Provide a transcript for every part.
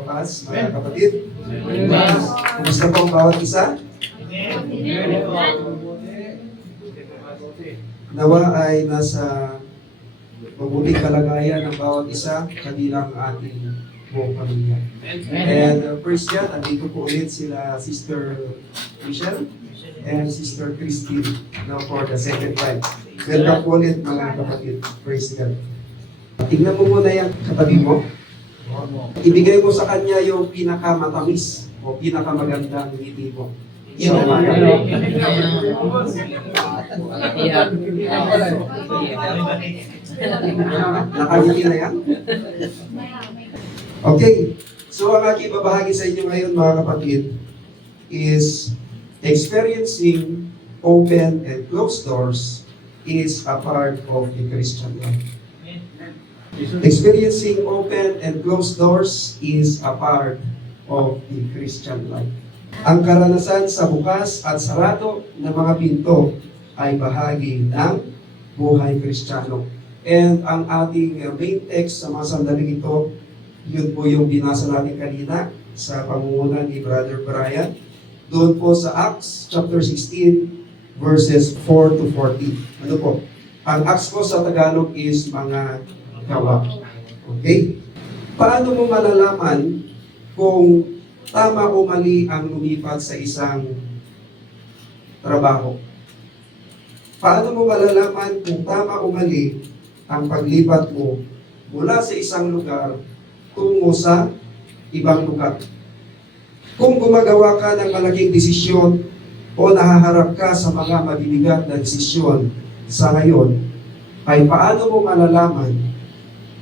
wakas, mga kapatid. Kumusta po ang bawat isa? Nawa ay nasa mabuting kalagayan ng bawat isa, kabilang ang ating buong pamilya. And first yan, andito po ulit sila Sister Michelle and Sister Christine now for the second time. Welcome po ulit mga kapatid. Praise God. Tingnan mo muna yung katabi mo. Ibigay mo sa kanya yung pinakamatamis o pinakamagandang ngiti mo. So, nakangiti na yan? Okay. So, ang aking babahagi sa inyo ngayon mga kapatid is experiencing open and closed doors is a part of the Christian life. Experiencing open and closed doors is a part of the Christian life. Ang karanasan sa bukas at sarado ng mga pinto ay bahagi ng buhay Kristiyano. And ang ating main text sa mga sandaling ito, yun po yung binasa natin kanina sa pangunguna ni Brother Brian. Doon po sa Acts chapter 16 verses 4 to 40. Ano po? Ang Acts po sa Tagalog is mga gawa. Okay? Paano mo malalaman kung tama o mali ang lumipat sa isang trabaho? Paano mo malalaman kung tama o mali ang paglipat mo mula sa isang lugar tungo sa ibang lugar? Kung gumagawa ka ng malaking desisyon o nahaharap ka sa mga mabibigat na desisyon sa ngayon, ay paano mo malalaman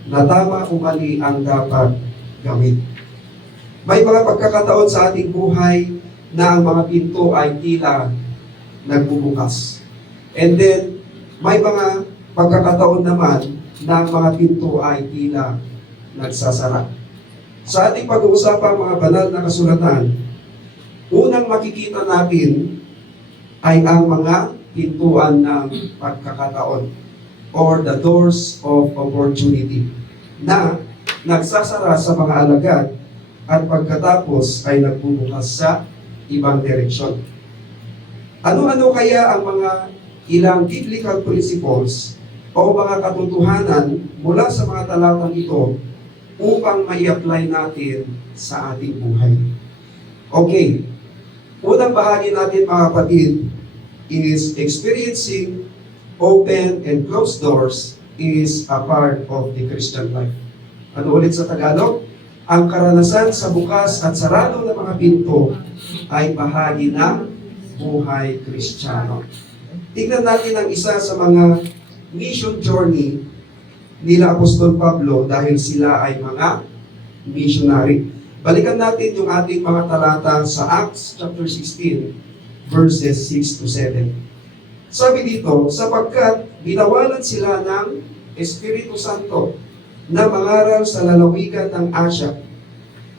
na tama o mali ang dapat gawin? May mga pagkakataon sa ating buhay na ang mga pinto ay tila nagbubukas. And then, may mga pagkakataon naman na ang mga pinto ay tila nagsasara. Sa ating pag-uusapang mga banal na kasulatan, unang makikita natin ay ang mga pintuan ng pagkakataon or the doors of opportunity na nagsasara sa mga alagad at pagkatapos ay nagbubukas sa ibang direksyon. Ano-ano kaya ang mga ilang biblical principles o mga katotohanan mula sa mga talatang ito upang mai-apply natin sa ating buhay? Okay, unang bahagi natin mga kapatid is experiencing open and closed doors is a part of the Christian life. Ano ulit sa Tagalog? Ang karanasan sa bukas at sarado ng mga pinto ay bahagi ng buhay Kristiyano. Tingnan natin ang isa sa mga mission journey nila Apostol Pablo dahil sila ay mga missionary. Balikan natin yung ating mga talata sa Acts chapter 16 verses 6 to 7. Sabi dito, sapagkat binawalan sila ng Espiritu Santo na mangaral sa lalawigan ng Asya.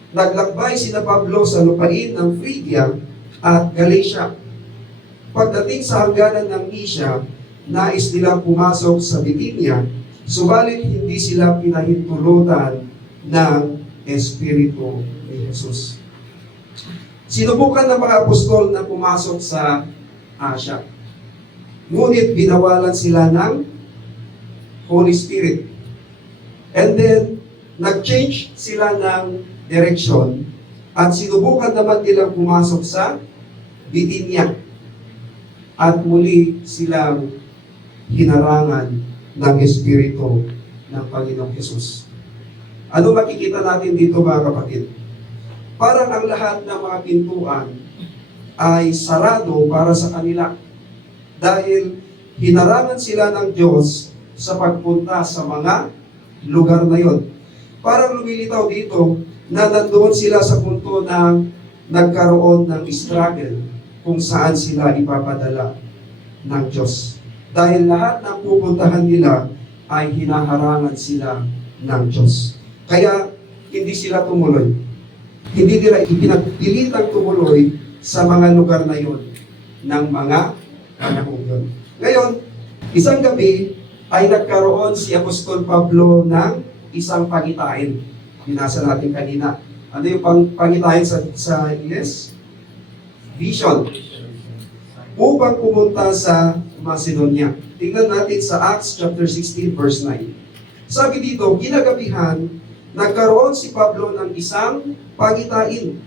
Naglakbay sina Pablo sa lupain ng Phrygia at Galatia. Pagdating sa hangganan ng Mysia, nais nilang pumasok sa Bithynia, subalit hindi sila pinahintulutan ng Espiritu ni Jesus. Sinubukan ng mga apostol na pumasok sa Asya. Ngunit binawalan sila ng Holy Spirit. And then, nag-change sila ng direksyon at sinubukan naman nilang pumasok sa Bithynia. At muli silang hinarangan ng Espiritu ng Panginoong Jesus. Ano makikita natin dito mga kapatid? Parang ang lahat ng mga pintuan ay sarado para sa kanila. Dahil hinarangan sila ng Diyos sa pagpunta sa mga lugar na yon. Parang lumilitaw dito na nandoon sila sa punto na nagkaroon ng struggle kung saan sila ipapadala ng Diyos. Dahil lahat ng pupuntahan nila ay hinaharangan sila ng Diyos. Kaya hindi sila tumuloy. Hindi nila ipinagpilitang tumuloy sa mga lugar na yon ng mga panahon yun. Ngayon, isang gabi ay nagkaroon si Apostol Pablo ng isang pagitain. Binasa natin kanina. Ano yung pangitain sa Ingles? Vision. Upang pumunta sa Macedonia. Tingnan natin sa Acts chapter 16 verse 9. Sabi dito, kinagabihan, nagkaroon si Pablo ng isang pagitain.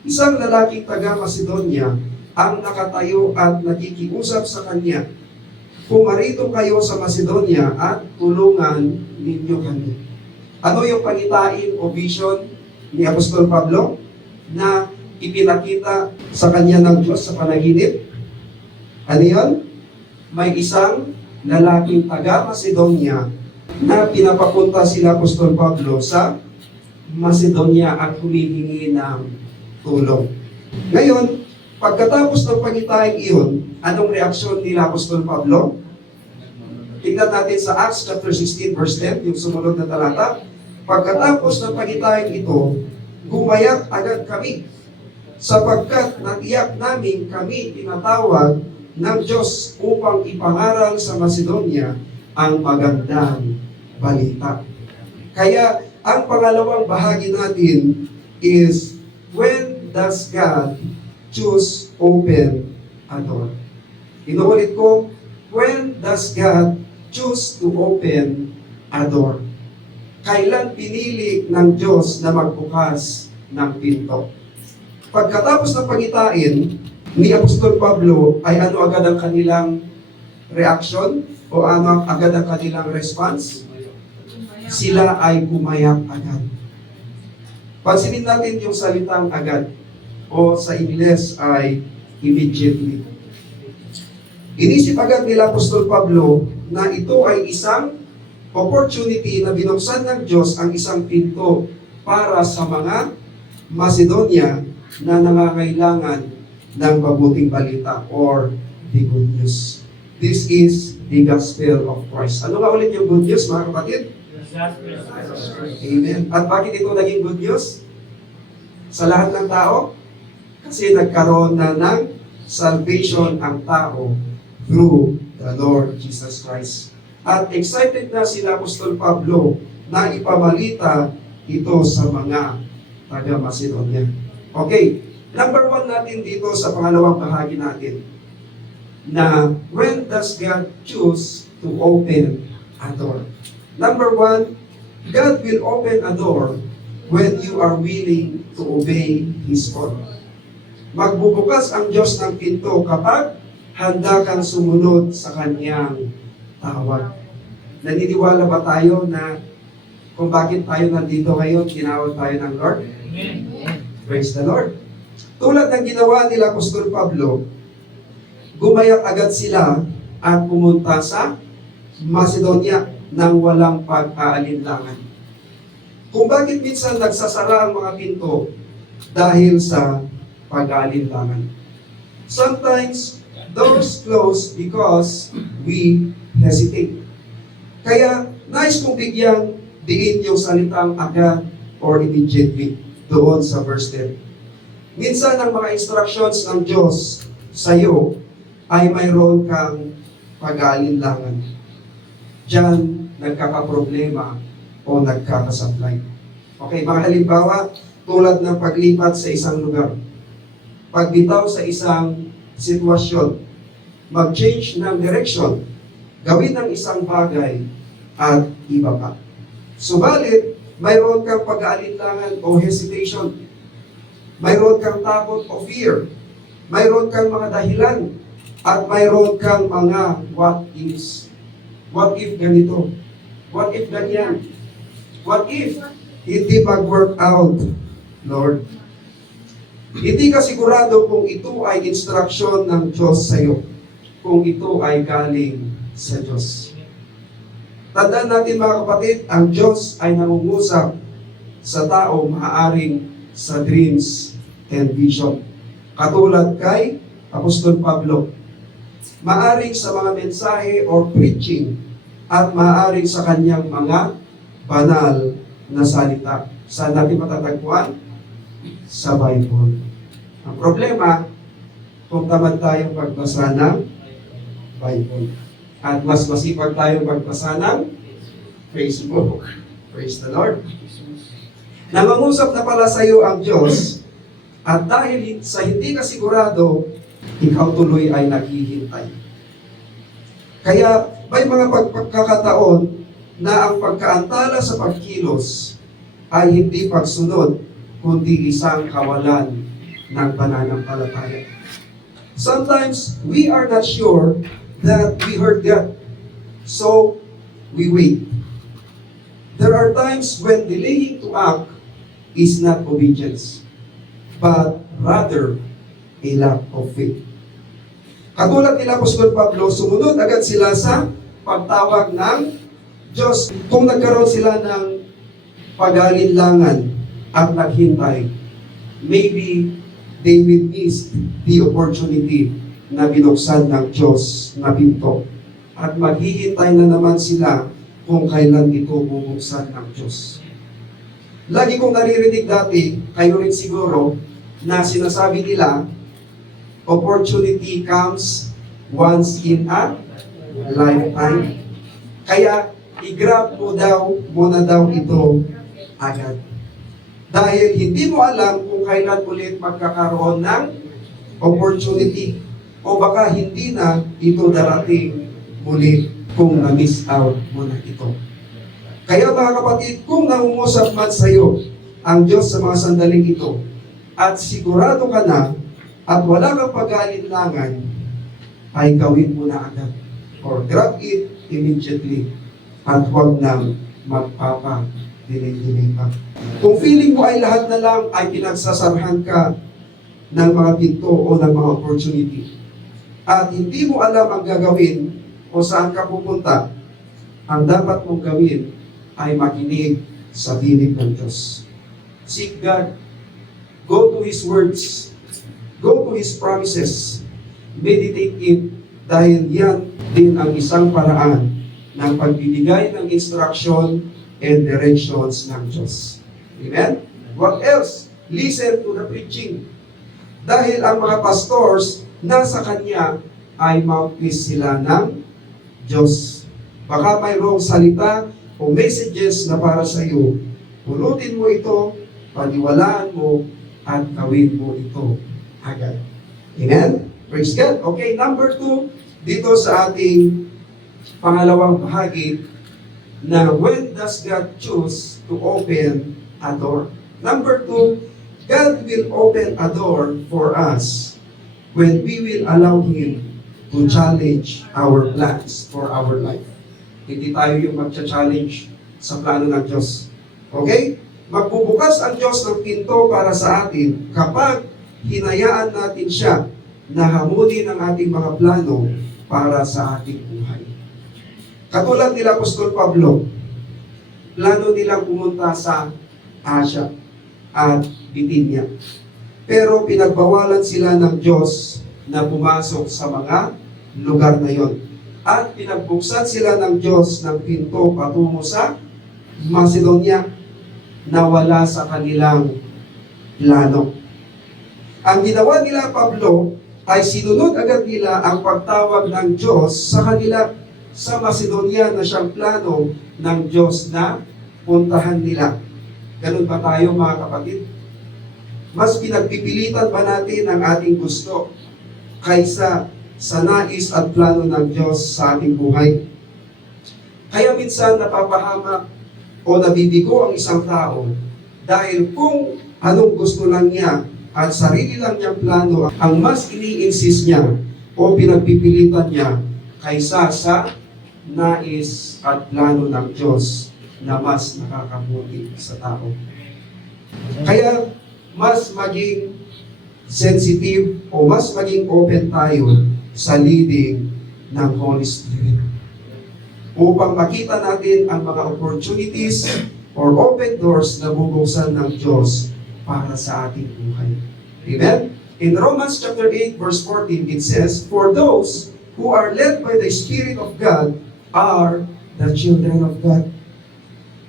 Isang lalaking taga Macedonia ang nakatayo at nakikiusap sa kanya, pumarito kayo sa Macedonia at tulungan ninyo kami. Ano yung pagitain o vision ni Apostol Pablo na ipinakita sa kanya ng Diyos sa panaginip? Ano yun? May isang lalaking taga Macedonia na pinapapunta sila Apostol Pablo sa Macedonia at humihingi ng tulong. Ngayon, pagkatapos ng pangitain iyon, anong reaksyon nila Apostol Pablo? Tingnan natin sa Acts chapter 16 verse 10, yung sumunod na talata. Pagkatapos ng pangitain ito, gumayak agad kami, sapagkat natiyak namin kami tinatawag ng Diyos upang ipangaral sa Macedonia ang magandang balita. Kaya, ang pangalawang bahagi natin is, when does God choose, open a door? Inuulit ko, when does God choose to open a door? Kailan pinili ng Diyos na magbukas ng pinto? Pagkatapos ng pangitain ni Apostol Pablo, ay ano agad ang kanilang reaction? O ano agad ang kanilang response? Sila ay pumayag agad. Pansinin natin yung salitang agad, o sa Ingles ay immediately. Inisip agad nila Apostol Pablo na ito ay isang opportunity na binuksan ng Diyos ang isang pinto para sa mga Macedonia na nangangailangan ng mabuting balita or the good news. This is the gospel of Christ. Ano nga ulit yung good news, mga kapatid? Amen. At bakit ito naging good news? Sa lahat ng tao? Kasi nagkaroon na ng salvation ang tao through the Lord Jesus Christ. At excited na sila Apostol Pablo na ipamalita ito sa mga taga-Macedonia. Okay, number 1 natin dito sa pangalawang bahagi natin, na when does God choose to open a door? Number 1, God will open a door when you are willing to obey His call. Magbubukas ang Diyos ng pinto kapag handa kang sumunod sa Kanyang tawag. Naniniwala ba tayo na kung bakit tayo nandito ngayon, tinawag tayo ng Lord? Amen. Praise the Lord. Tulad ng ginawa nila Apostol Pablo, gumayak agad sila at pumunta sa Macedonia nang walang pag-aalinlangan. Kung bakit minsan nagsasara ang mga pinto dahil sa pag-aalinlangan. Sometimes, doors close because we hesitate. Kaya, nais kong bigyang diin yung salitang agad or immediately doon sa verse 10. Minsan, ang mga instructions ng Diyos sa iyo ay mayroon kang pag-aalinlangan. Diyan, nagkakaproblema o nagkakasablay. Okay, mga halimbawa, tulad ng paglipat sa isang lugar. Pagbitaw sa isang sitwasyon, mag-change ng direction, gawin ng isang bagay at iba pa. Subalit, mayroon kang pag-aalinlangan o hesitation. Mayroon kang takot o fear. Mayroon kang mga dahilan. At mayroon kang mga what ifs. What if ganito? What if ganyan? What if hindi mag-work out, Lord? Hindi ka sigurado kung ito ay instruction ng Diyos sa iyo. Kung ito ay galing sa Diyos. Tandaan natin mga kapatid, ang Diyos ay nangungusap sa tao maaaring sa dreams and vision. Katulad kay Apostol Pablo. Maaring sa mga mensahe or preaching at maaring sa kanyang mga banal na salita. Saan natin matatagpuan? Sa Bible. Ang problema, kung tamad tayong pagbasa ng Bible. At mas masipag tayong magbasa ng Facebook. Praise the Lord. Nangungusap na pala sa iyo ang Diyos, at dahil sa hindi ka sigurado, ikaw tuloy ay naghihintay. Kaya may mga pagkakataon na ang pagkaantala sa pagkilos ay hindi pagsunod, kundi isang kawalan ng pananampalataya. Sometimes we are not sure that we heard God, so we wait. There are times when delaying to act is not obedience, but rather a lack of faith. Katulad nila Apostol Pablo, sumunod agad sila sa pagtawag ng Diyos. Kung nagkaroon sila ng pag-alinlangan at naghintay, maybe they will miss the opportunity na binuksan ng Diyos na pinto. At maghihintay na naman sila kung kailan ito bubuksan ng Diyos. Lagi kong naririnig dati, kayo rin siguro, na sinasabi nila, opportunity comes once in a lifetime. Kaya, i-grab mo na daw ito agad. Dahil hindi mo alam kung kailan ulit magkakaroon ng opportunity. O baka hindi na ito darating muli kung na-miss out mo na ito. Kaya mga kapatid, kung nangungusap man sa iyo ang Diyos sa mga sandaling ito, at sigurado ka na at wala kang pag-aalinlangan, ay gawin mo na agad. Or grab it immediately at huwag nang magpapa-delay pa. Kung feeling mo ay lahat na lang ay pinagsasarhan ka ng mga pinto o ng mga opportunity, at hindi mo alam ang gagawin o saan ka pupunta, ang dapat mong gawin ay makinig sa tinig ng Diyos. Seek God. Go to His words. Go to His promises. Meditate it dahil yan din ang isang paraan ng pagbibigay ng instruction and directions ng Diyos. Amen? What else? Listen to the preaching. Dahil ang mga pastors, nasa Kanya ay mouthpiece sila ng Diyos. Baka mayroong salita o messages na para sa iyo. Pulutin mo ito, paniwalaan mo, at gawin mo ito agad. Amen? Praise God. Okay, number 2, dito sa ating pangalawang bahagi, na when does God choose to open a door? Number 2, God will open a door for us when we will allow Him to challenge our plans for our life. Hindi tayo yung magcha-challenge sa plano ng Diyos. Okay? Magbubukas ang Diyos ng pinto para sa atin kapag hinayaan natin siya na hamunin ang ating mga plano para sa ating buhay. Katulad nila Apostol Pablo, plano nilang pumunta sa Asia at Bithynia. Pero pinagbawalan sila ng Diyos na pumasok sa mga lugar na yon. At pinagbuksan sila ng Diyos ng pinto patungo sa Macedonia na wala sa kanilang plano. Ang ginawa nila Pablo ay sinunod agad nila ang pagtawag ng Diyos sa kanila sa Macedonia na siyang plano ng Diyos na puntahan nila. Ganun ba tayo mga kapatid? Mas pinagpipilitan ba natin ang ating gusto kaysa sa nais at plano ng Diyos sa ating buhay? Kaya minsan napapahamak o nabibigo ang isang tao dahil kung anong gusto lang niya at sarili lang niyang plano ang mas ini-insist niya o pinagpipilitan niya kaysa sa nais at plano ng Diyos na mas nakakabuti sa tao. Kaya mas maging sensitive o mas maging open tayo sa leading ng Holy Spirit upang makita natin ang mga opportunities or open doors na bubuksan ng Diyos para sa ating buhay. Amen? In Romans chapter 8 verse 14 it says, "For those who are led by the Spirit of God are the children of God."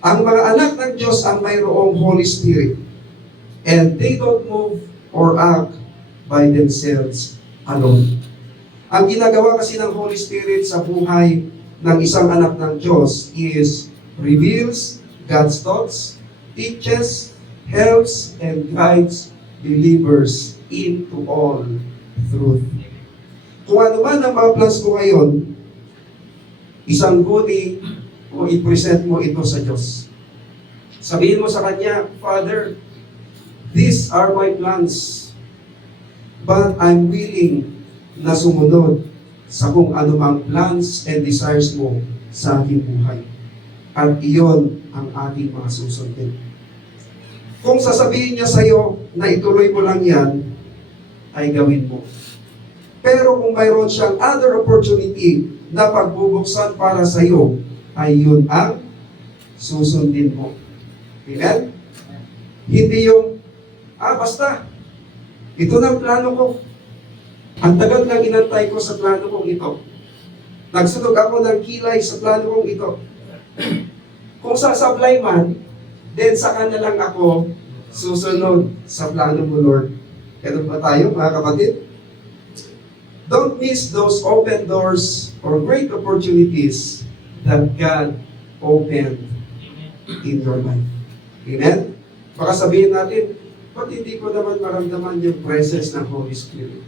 Ang mga anak ng Diyos ang mayroong Holy Spirit, and they don't move or act by themselves alone. Ang ginagawa kasi ng Holy Spirit sa buhay ng isang anak ng Diyos is reveals God's thoughts, teaches, helps and guides believers into all truth. Kung ano man ang mga plans mo ngayon, isang guni o i-present mo ito sa Diyos. Sabihin mo sa Kanya, Father, these are my plans, but I'm willing na sumunod sa kung anumang plans and desires mo sa aking buhay. At iyon ang ating mga susundin. Kung sasabihin niya sa iyo na ituloy mo lang yan, ay gawin mo. Pero kung mayroon siyang other opportunity na pagbubuksan para sa iyo, ay yun ang susundin mo. Amen? Hindi yung, basta, ito na ang plano ko. Ang tagal nang inantay ko sa plano kong ito. Nagsunog ako ng kilay sa plano kong ito. Kung sasablay man, then saka na lang ako susunod sa plano mo, Lord. Ganun ba tayo, mga kapatid? Don't miss those open doors or great opportunities that God opened in your life. Amen? Baka sabihin natin, ba't hindi ko naman maramdaman yung presence ng Holy Spirit?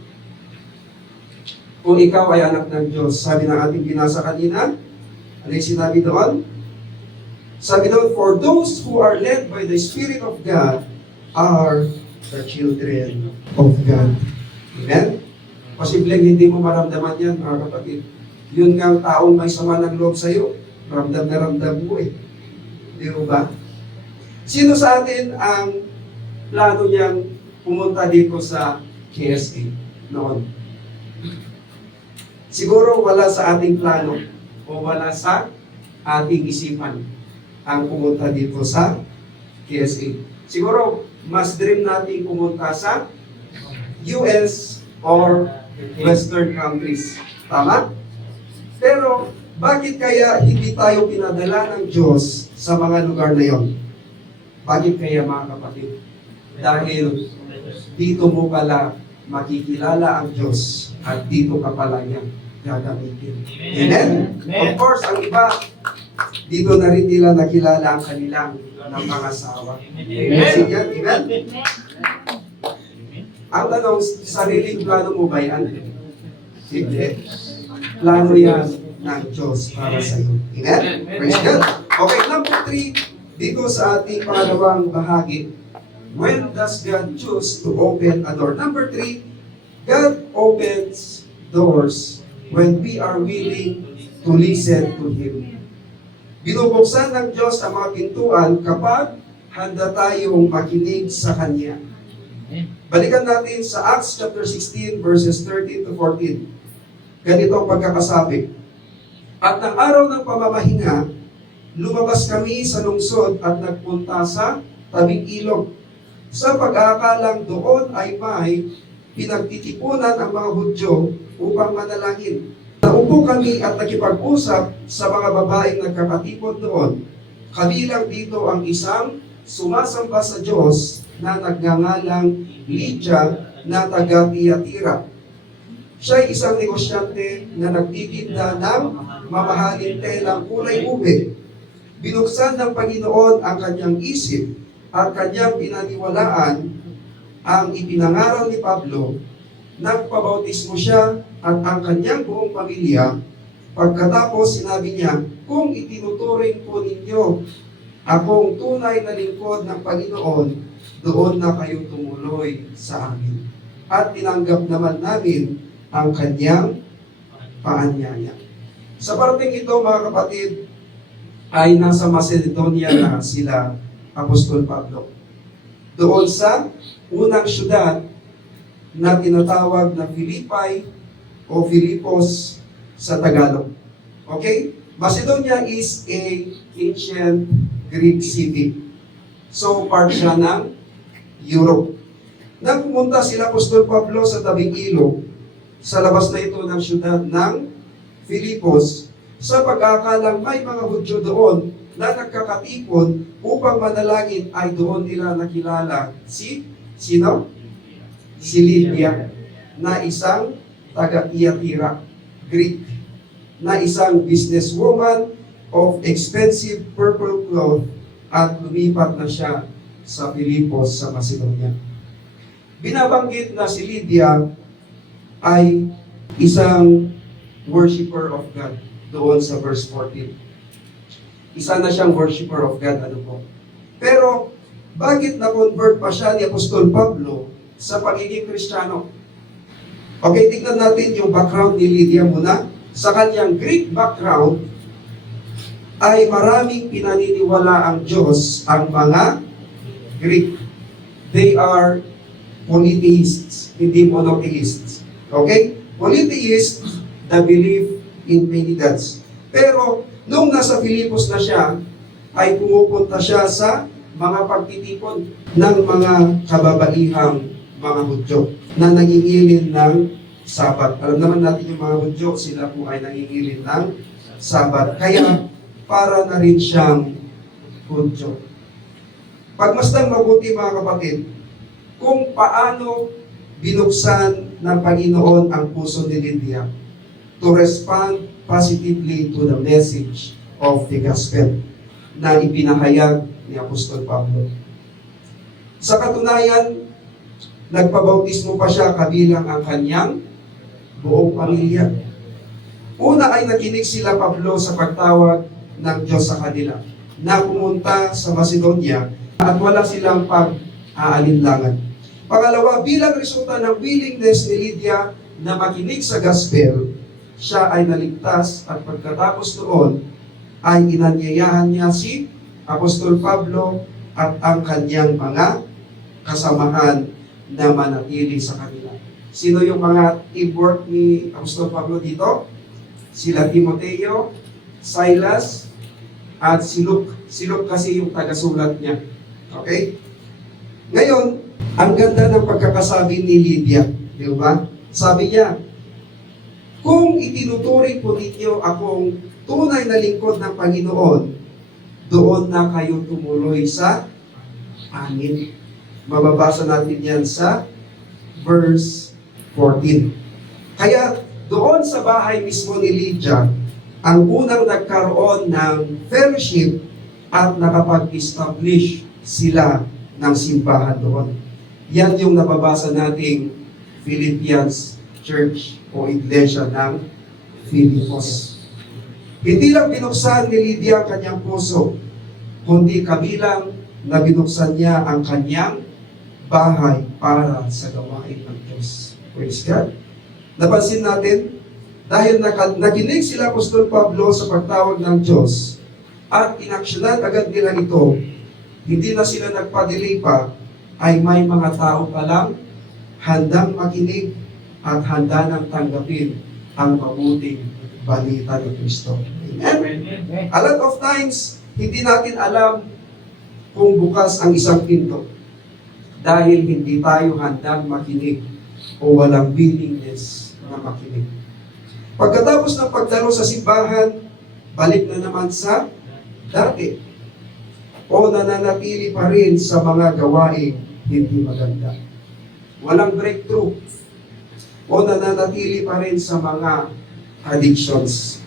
Kung ikaw ay anak ng Diyos, sabi ng ating binasa kanina, ano yung sinabi doon? Sabi doon, for those who are led by the Spirit of God are the children of God. Amen? Posibleng hindi mo maramdaman yan, mga kapatid. Yun nga ang taong may sama ng loob sa'yo. Ramdam na ramdam mo eh. Di ba? Sino sa atin ang plano niyang pumunta dito sa KSA noon? Siguro wala sa ating plano o wala sa ating isipan ang pumunta dito sa KSA. Siguro mas dream natin pumunta sa US or Western countries. Tama? Pero bakit kaya hindi tayo pinadala ng Diyos sa mga lugar na yon? Bakit kaya, mga kapatid? Dahil dito mo pala makikilala ang Diyos at dito ka pala niya gagamitin. Amen? Of course, ang iba, dito na rin nila nakilala ang kanilang ng mga asawa. Amen? Amen? Ang tanong, sariling plano mo ba yan? Hindi. Plano yan ng Diyos para sa iyo. Amen? Praise God. Okay, number 3, dito sa ating pangalawang bahagi, when does God choose to open a door? Number 3, God opens doors when we are willing to listen to Him. Binubuksan ng Diyos ang mga pintuan kapag handa tayong makinig sa Kanya. Balikan natin sa Acts chapter 16 verses 13 to 14. Ganito ang pagkakasabi. At ng araw ng pamamahinga, lumabas kami sa lungsod at nagpunta sa tabing ilog. Sa pag-aakalang doon ay may pinagtitipunan ang mga Hudyo upang manalangin. Naupo kami at nakipag-usap sa mga babaeng nagkakatipon doon. Kabilang dito ang isang sumasamba sa Diyos na nagngangalang Lydia na taga Thyatira. Siya ay isang negosyante na nagtitinda ng mamahaling telang kulay ube. Binuksan ng Panginoon ang kanyang isip at kanyang pinaniwalaan ang ipinangaral ni Pablo. Nagpabautismo siya at ang kanyang buong pamilya. Pagkatapos sinabi niya, kung itinuturing po ninyo akong tunay na lingkod ng Panginoon, doon na kayo tumuloy sa amin. At tinanggap naman namin ang kanyang paanyaya. Sa parting ito, mga kapatid, ay nasa Macedonia na sila, Apostol Pablo. Doon sa unang syudad na tinatawag na Philippi o Filipos sa Tagalog. Okay? Macedonia is a ancient Greek city. So, part siya ng Europe. Nang pumunta sila Apostol Pablo sa tabing ilog, sa labas na ito ng syudad ng Filipos, sa pag-aakalang may mga Hudyo doon na nagkakatipon upang manalangin, ay doon nila nakilala sino? Si Lydia, na isang taga-Thyatira, Greek, na isang businesswoman of expensive purple cloth, at lumipat na siya sa Filipos sa Macedonia. Binabanggit na si Lydia ay isang worshiper of God doon sa verse 14. Isa na siyang worshiper of God, ano po. Pero, bakit na-convert pa siya ni Apostol Pablo sa pagiging Kristiyano? Okay, tignan natin yung background ni Lydia muna. Sa kanyang Greek background, ay maraming pinaniniwala ang Diyos ang mga Greek. They are polytheists, hindi monotheists. Okay? Polytheists, the belief in many gods. Pero, nung nasa Filipos na siya, ay pumupunta siya sa mga pagtitipon ng mga kababaihang mga Hudyo na nangingilin ng Sabat. Alam naman natin yung mga Hudyo, sila po ay nangingilin ng Sabat. Kaya, para na rin siyang Hudyo. Pagmasdan mabuti mga kapatid, kung paano binuksan ng Panginoon ang puso ni Lydia to respond positively to the message of the gospel na ipinahayag ni Apostol Pablo. Sa katunayan, nagpabautismo pa siya kabilang ang kanyang buong pamilya. Una ay nakinig sila Pablo sa pagtawag ng Diyos sa kanila na pumunta sa Macedonia at wala silang pag-aalinlangan. Pangalawa, bilang resulta ng willingness ni Lydia na makinig sa gospel, siya ay naligtas at pagkatapos noon ay inanyayahan niya si Apostol Pablo at ang kanyang mga kasamahan na manatili sa kanila. Sino yung mga teamwork ni Apostol Pablo dito? Sila Timoteo, Silas, at si Luke. Si Luke kasi yung tagasulat niya. Okay? Ngayon, ang ganda ng pagkakasabi ni Lydia. Di ba? Sabi niya, kung itinuturing po ninyo akong tunay na lingkod ng Panginoon, doon na kayo tumuloy sa amin. Mababasa natin yan sa verse 14. Kaya doon sa bahay mismo ni Lydia, ang unang nagkaroon ng fellowship at nakapag-establish sila ng simbahan doon. Yan yung nababasa nating Philippians Church o Iglesia ng Filipos. Hindi lang binuksan ni Lydia ang kanyang puso, kundi kabilang na binuksan niya ang kanyang bahay para sa gawain ng Diyos. Praise God. Napansin natin, dahil nakinig sila Apostol Pablo sa pagtawag ng Diyos at inaksyonan agad nila ito, hindi na sila nagpa-delay pa, ay may mga tao palang handang makinig at handa nang tanggapin ang mabuting balita ni Kristo. Amen? A lot of times, hindi natin alam kung bukas ang isang pinto dahil hindi tayo handang makinig o walang willingness na makinig. Pagkatapos ng pagdalo sa simbahan, balik na naman sa dati o nananatili pa rin sa mga gawain hindi maganda. Walang breakthrough o nananatili pa rin sa mga addictions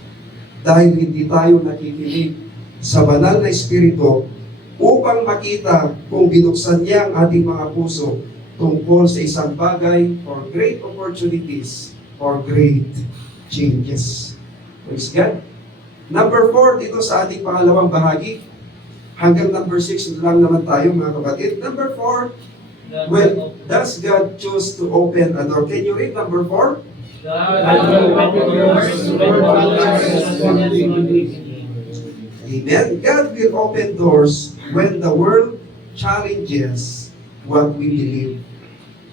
dahil hindi tayo nakikinig sa banal na Espiritu upang makita kung binuksan niya ang ating mga puso tungkol sa isang bagay or great opportunities or great changes. Praise God. Number 4 dito sa ating pangalawang bahagi. Hanggang number 6 lang naman tayo mga kapatid. Number 4, well, does God choose to open a door? Can you read number 4? Amen. God will open doors when the world challenges what we believe.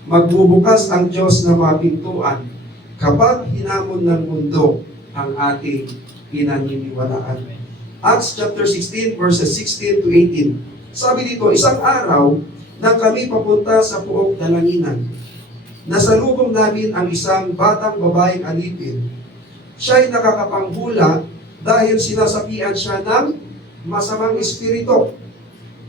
Magbubukas ang Diyos ng mga pintuan kapag hinamon ng mundo ang ating pinaniniwalaan. Acts chapter 16 verses 16 to 18. Sabi dito, isang araw nang kami papunta sa Puok Dalanginan, nasalubong namin ang isang batang babaeng alipin. Siya'y nakakapanghula dahil sinasapian siya ng masamang espiritu.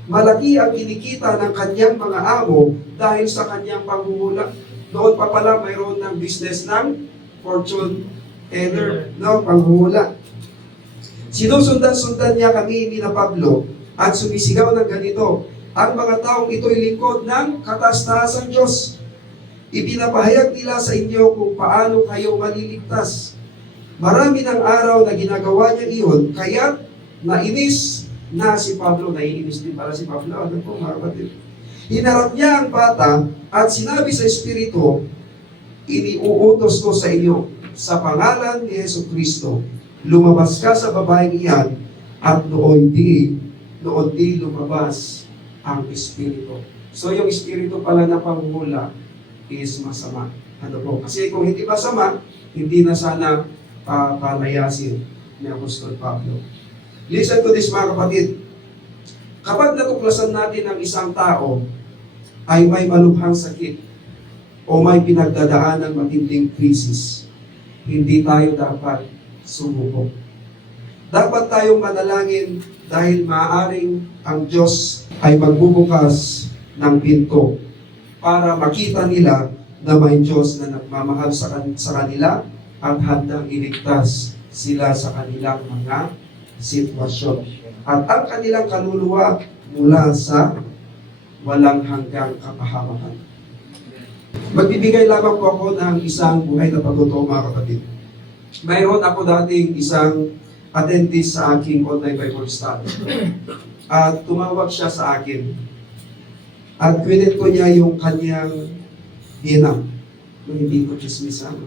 Malaki ang kinikita ng kanyang mga amo dahil sa kanyang panghuhula. Noon pa pala mayroon ng business ng fortune teller, panghuhula. Sinusundan-sundan niya kami ni na Pablo at sumisigaw ng ganito, ang mga taong ito'y lingkod ng kataas-taasang Diyos. Ipinapahayag nila sa inyo kung paano kayo maliligtas. Marami ng araw na ginagawa niya iyon, kaya nainis na si Pablo. Naiinis din para si Pablo. Ano po mga kapatid? Hinarap niya ang bata at sinabi sa Espiritu, iniuutos ko sa iyo, sa pangalan ni Jesucristo, lumabas ka sa babaeng iyan at noon di lumabas ang Espiritu. So yung Espiritu pala na pangmula is masama. Ano po? Kasi kung hindi masama, hindi na sana palayasin ni Apostol Pablo. Listen to this mga kapatid. Kapag natuklasan natin ang isang tao ay may malubhang sakit o may pinagdadaanan matinding krisis, hindi tayo dapat sumuko. Dapat tayong manalangin dahil maaaring ang Diyos ay magbubukas ng pinto para makita nila na may Diyos na nagmamahal sa kanila at handang iligtas sila sa kanilang mga sitwasyon. At ang kanilang kaluluwa mula sa walang hanggang kapahamakan. Magbibigay lamang po ako ng isang buhay na pagtotoo mga kapatid. Mayroon ako dating isang attendee sa aking online Bible study. At tumawag siya sa akin. At kwento ko niya yung kanyang biyenang. Hindi ko chismisan.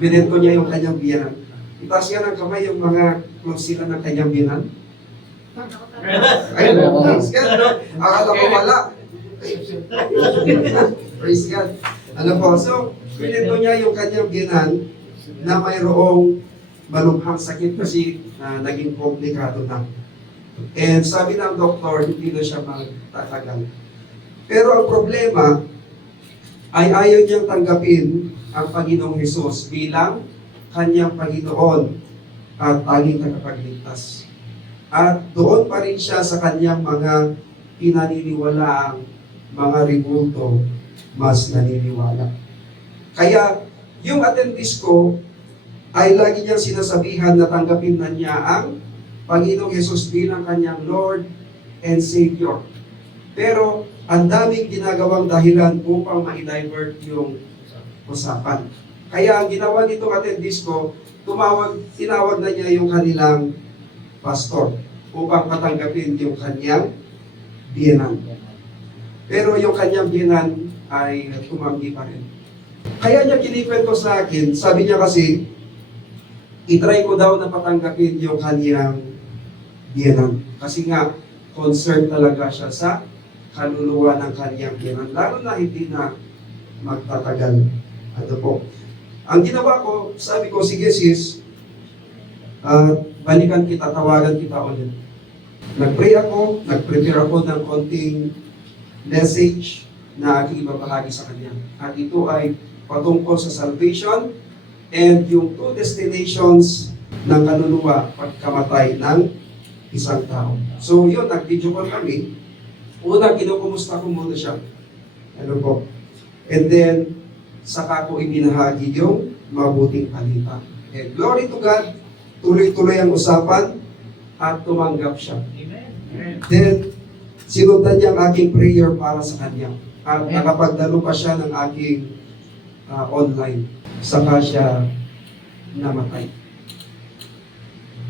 Kwento ko niya yung kanyang biyenang. Itaas niya ng kamay yung mga close sila ng kanyang biyenang. Ay, praise God, no? Akala ko wala. Praise God. Ano po, so, kwento niya yung kanyang biyenan na mayroong malubhang sakit kasi naging komplikado na. And sabi ng doktor, hindi na siya magtatagal. Pero ang problema ay ayaw niyang tanggapin ang Panginoong Hesus bilang kanyang Panginoon at tanging tagapagligtas. At doon pa rin siya sa kanyang mga pinaniniwalaang mga rebulto mas naniniwala. Kaya yung attendees ko ay lagi niyang sinasabihan na tanggapin na niya ang Panginoong Hesus bilang kanyang Lord and Savior. Pero ang daming ginagawang dahilan upang ma-divert yung usapan. Kaya ang ginawa nitong attendees ko, tinawag na niya yung kanilang pastor upang patanggapin yung kanyang biyenan. Pero yung kanyang biyenan ay tumanggi pa rin. Kaya niya kinikwento sa akin, sabi niya kasi, itry ko daw na patanggapin yung kanyang biyenan. Kasi nga, concerned talaga siya sa kaluluwa ng kanyang biyenan. Lalo na hindi na magtatagal. Ano po? Ang ginawa ko, sabi ko, sige sis, balikan kita, tawagan kita ulit. Nag-pray ako, nag-prepare ako ng konting message na aking ibabahagi sa kanya. At ito ay patungkol sa salvation and yung two destinations ng kaluluwa pagkamatay ng isang tao. So yun, nag-video call kami. Una, kinukumusta ko muna siya. Ano po? And then, saka ko ibinahagi yung mabuting balita. And glory to God, tuloy-tuloy ang usapan at tumanggap siya. Amen. Then, sinundan niya ang aking prayer para sa kanya. At nakapagdalo pa siya ng aking online. Saka siya namatay.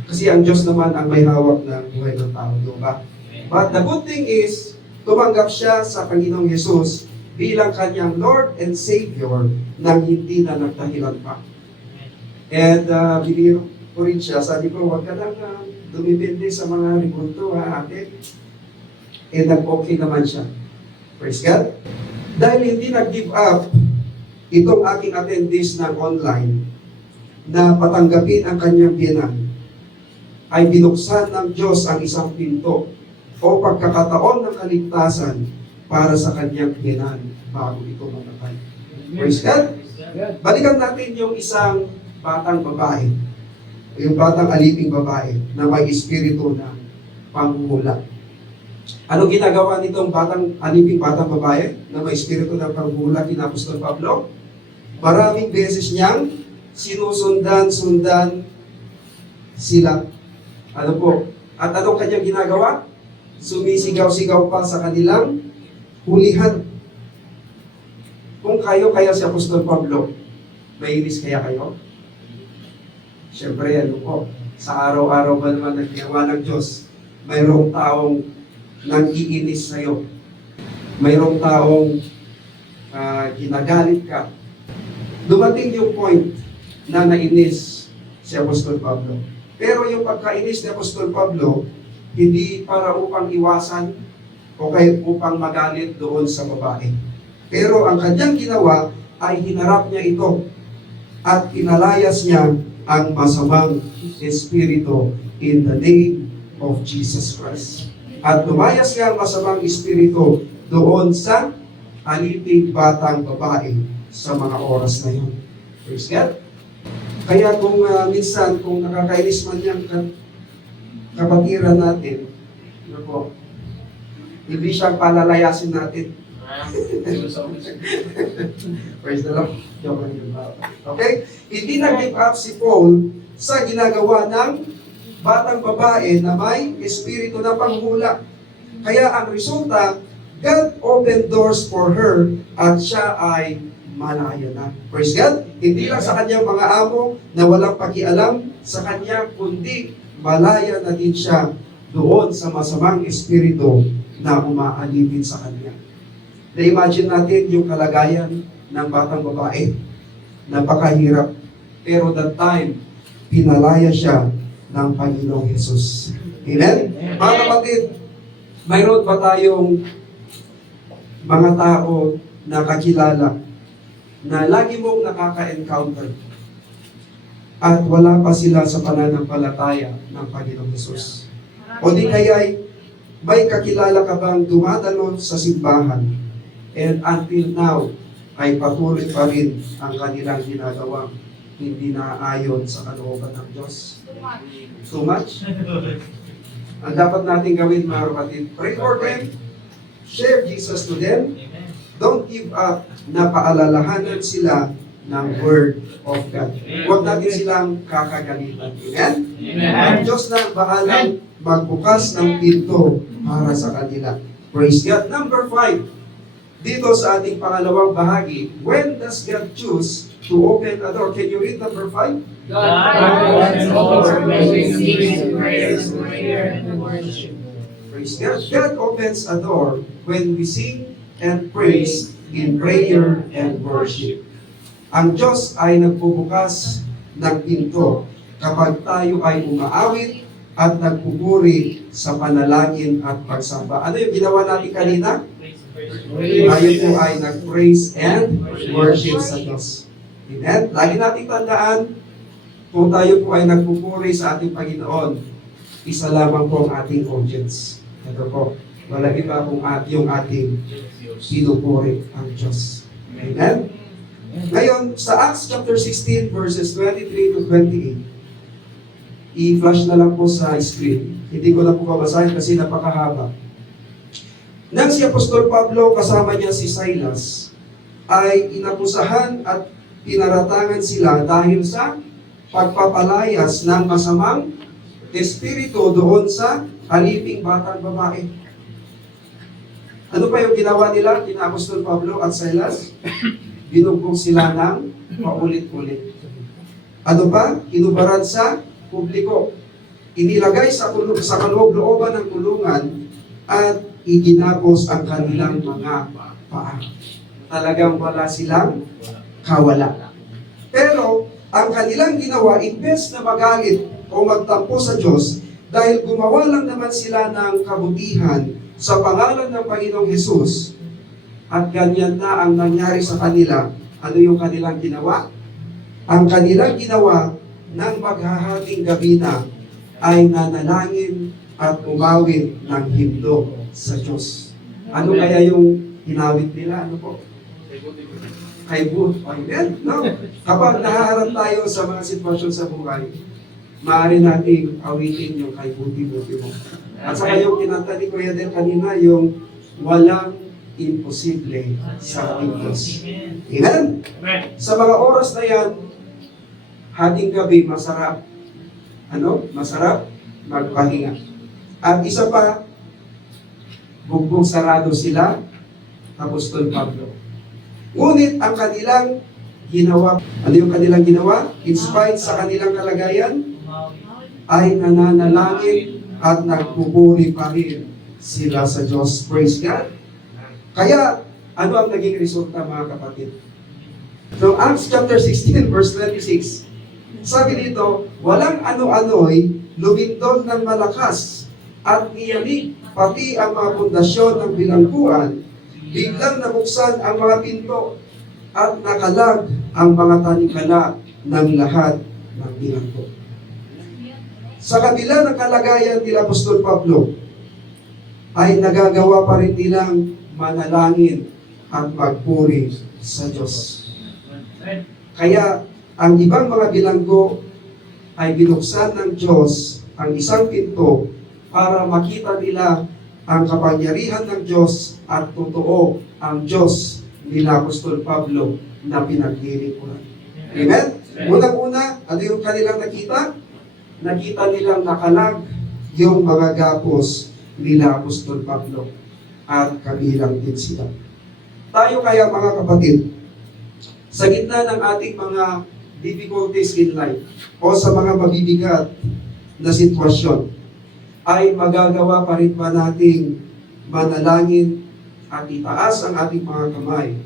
Kasi ang Diyos naman ang may hawak ng buhay ng tao, diba? But the good thing is, tumanggap siya sa Panginoong Hesus bilang kanyang Lord and Savior nang hindi na nagdahilan pa. And biniro ko rin siya, sabi ko, huwag ka lang dumipindi sa mga rebulto, ate. And nag-okay naman siya. Praise God. Dahil hindi nag-give up itong aking attendees ng online na patanggapin ang kanyang biyenan, ay binuksan ng Diyos ang isang pinto o pagkakataon ng kaligtasan para sa kanyang biyenan bago ito mamatay. Praise God. Balikan natin yung isang batang babae, yung batang aliping babae na may espiritu ng panghuhula. Ano ginagawa nitong batang babae na may espiritu ng panghuhula kina Apostol Pablo? Maraming beses niyang sinusundan-sundan sila. Ano po? At anong kanyang ginagawa? sumisigaw-sigaw pa sa kanilang hulihan. Kung kayo kaya si Apostol Pablo, may inis kaya kayo? Siyempre, ano po, sa araw-araw ba naman nagdiyawa ng Diyos, mayroong taong nang-iinis sa'yo. Mayroong taong ginagalit ka. Dumating yung point na nainis si Apostol Pablo. Pero yung pagkainis ni Apostol Pablo, hindi para upang iwasan o kaya upang magalit doon sa babae. Pero ang kanyang ginawa ay hinarap niya ito at pinalayas niya ang masamang espiritu in the name of Jesus Christ. At lumayas niya ang masamang espiritu doon sa aliping batang babae sa mga oras na yun. Praise God. Kaya kung minsan, kung nakakainis man yung kapatiran natin, ano hindi siyang palalayasin natin. Praise the Lord. Okay? Hindi nag-give up si Paul sa ginagawa ng batang babae na may espiritu na panghula. Kaya ang resulta, God opened doors for her at siya ay malaya na. Praise God. Hindi lang sa kanyang mga amo na walang pakialam sa kanya, kundi malaya na din siya doon sa masamang espiritu na umaalipin sa kanya. Na-imagine natin yung kalagayan ng batang babae. Napakahirap. Pero that time, pinalaya siya ng Panginoong Jesus. Amen? Mga kapatid, mayroon ba tayong mga tao na kakilala na lagi mong nakaka-encounter at wala pa sila sa pananampalataya ng Panginoong Jesus? O di kaya'y may kakilala ka bang dumadalo sa simbahan and until now ay patuloy pa rin ang kanilang ginagawang hindi naaayon sa kalooban ng Diyos? Too much? Ang dapat natin gawin, mga kapatid, pray for them, share Jesus to them, don't give up na paalalahanan sila ng Word of God. Huwag natin silang kakagalitan. Amen? Ang Diyos na bahalang magbukas ng pinto para sa kanila. Praise God. Number 5, dito sa ating pangalawang bahagi, when does God choose to open a door? Can you read number 5? God opens doors when we sing praise, prayer, and worship. Praise God. God opens a door when we sing and praise in prayer and worship. Ang Diyos ay nagbubukas ng pinto kapag tayo ay umaawit at nagpupuri sa panalangin at pagsamba. Ano yung ginawa natin kanina? Tayo po ay nag-praise and worship sa Diyos. Amen? Lagi natin tandaan, kung tayo po ay nagpupuri sa ating Panginoon, isa lamang po ang ating audience. Ito po, wala iba kung yung ating pinupuri ang Diyos. Amen? Ngayon, sa Acts chapter 16 verses 23 to 28, i-flash na lang po sa screen. Hindi ko na po babasahin kasi napakahaba. Nang si Apostol Pablo kasama niya si Silas ay inakusahan at pinaratangan sila dahil sa pagpapalayas ng masamang espiritu doon sa aliping batang babae. Ano pa yung ginawa nila, kina Apostol Pablo at Silas? Binugbog sila ng paulit-ulit. Ano pa? Kinubaran sa publiko. Inilagay sa kaloob-looban ng kulungan at iginapos ang kanilang mga paa. Talagang wala silang kawala. Pero ang kanilang ginawa, imbes na magalit o magtampo sa Diyos, dahil gumawa lang naman sila ng kabutihan sa pangalan ng Panginoong Hesus, at ganyan na ang nangyari sa kanila, ano yung kanilang ginawa? Ang kanilang ginawa ng maghahating gabi na ay nanalangin at umawit ng himno sa Diyos. Ano kaya yung hinawit nila? Ano po? Kay Booth. Amen? No. Kapag nahaharap tayo sa mga sitwasyon sa buhay, maaari nating awitin yung kay buti-buti mo. At saka yung kinanta ni Kuya Del kanina, yung walang imposible sa ating Diyos. Amen? Sa mga oras na yan, hating gabi, masarap. Masarap magpahinga. At isa pa, bugbog sarado sila, Apostol Pablo. Ngunit ang kanilang ginawa, ano yung kanilang ginawa? In spite sa kanilang kalagayan, ay nananalangin at nagpupuri pa rin sila sa Diyos. Praise God. Kaya, ano ang naging resulta mga kapatid? From Acts chapter 16 verse 26, sabi dito, walang ano-ano'y lumindol ng malakas at niyanig pati ang mga pundasyon ng bilangguan. Biglang nabuksan ang mga pinto at nakalag ang mga tanikala ng lahat ng bilanggo. Sa kabila ng kalagayan nila Apostol Pablo, ay nagagawa pa rin nilang manalangin at magpuri sa Diyos. Kaya ang ibang mga bilanggo ay binuksan ng Diyos ang isang pinto para makita nila ang kapangyarihan ng Diyos at totoo ang Diyos nila Apostol Pablo na pinaglilingkuran. Amen? Unang-una, ano yung kanilang nakita? Nakita nilang nakalag yung mga gapos nila Apostol Pablo at kabilang din sila. Tayo kaya mga kapatid, sa gitna ng ating mga difficulties in life o sa mga mabibigat na sitwasyon, ay magagawa pa rin ba nating manalangin at itaas ang ating mga kamay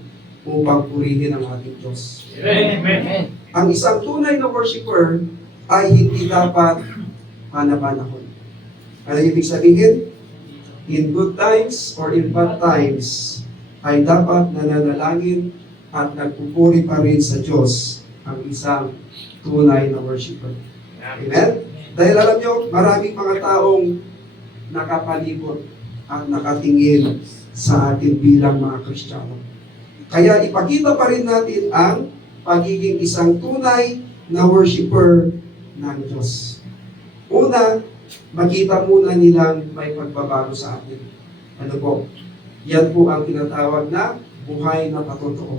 upang purihin ang ating Diyos. Amen. Ang isang tunay na worshiper ay hindi dapat panapanahon. Ano ibig sabihin? In good times or in bad times, ay dapat nananalangin at nagpupuri pa rin sa Diyos ang isang tunay na worshiper. Amen? Dahil alam nyo, maraming mga taong nakapalibot at nakatingin sa atin bilang mga Kristiyano. Kaya ipakita pa rin natin ang pagiging isang tunay na worshiper ng Diyos. Una, makita muna nilang may pagbabago sa atin. Ano po? Yan po ang tinatawag na buhay na patotoo.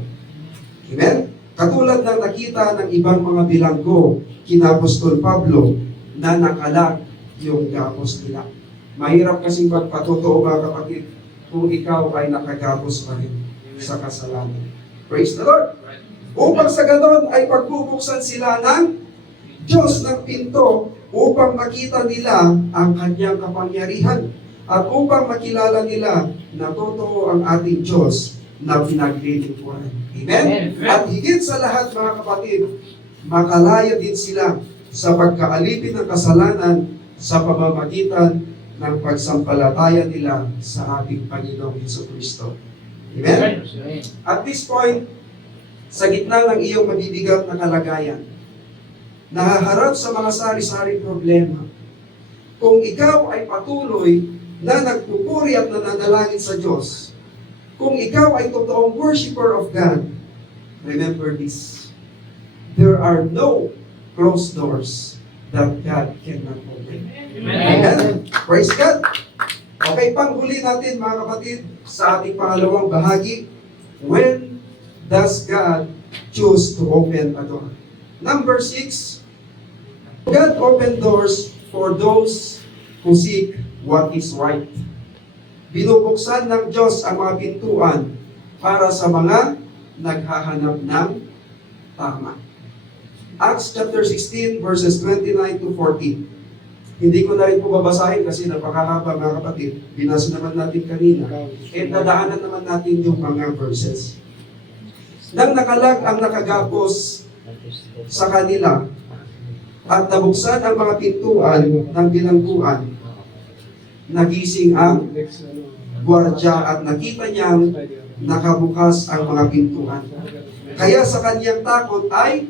Amen? Katulad ng nakita ng ibang mga bilanggo kina Apostol Pablo na nakalag yung gapos nila. Mahirap kasing magpatotoo mga kapatid kung ikaw ay nakagapos pa rin sa kasalanan. Praise the Lord! Upang sa ganon ay pagbubuksan sila ng Diyos ng pinto upang makita nila ang kanyang kapangyarihan at upang makilala nila na totoo ang ating Diyos na pinaglilingkuran. Amen? At higit sa lahat mga kapatid, makalaya din sila sa pagkaalipin ng kasalanan sa pamamagitan ng pagsampalataya nila sa ating Panginoong Jesucristo. Amen? At this point, sa gitna ng iyong mabibigat na kalagayan, nahaharap sa mga sari-saring problema, kung ikaw ay patuloy na nagpupuri at nananalangin sa Diyos, kung ikaw ay totoong worshiper of God, remember this, there are no closed doors that God cannot open. Amen? Praise God! Okay, panghuli natin mga kapatid sa ating pangalawang bahagi, when does God choose to open a door? Number 6, God opened doors for those who seek what is right. Binubuksan ng Diyos ang mga pintuan para sa mga naghahanap ng tama. Acts chapter 16 verses 29 to 40. Hindi ko na rin po babasahin kasi napakahaba mga kapatid. Binasa naman natin kanina. At dadaanan naman natin yung mga verses. Nang nakalag ang nakagapos sa kanila at nabuksan ang mga pintuan ng bilangguan, nagising ang gwardya at nakita niyang nakabukas ang mga pintuan. Kaya sa kanyang takot ay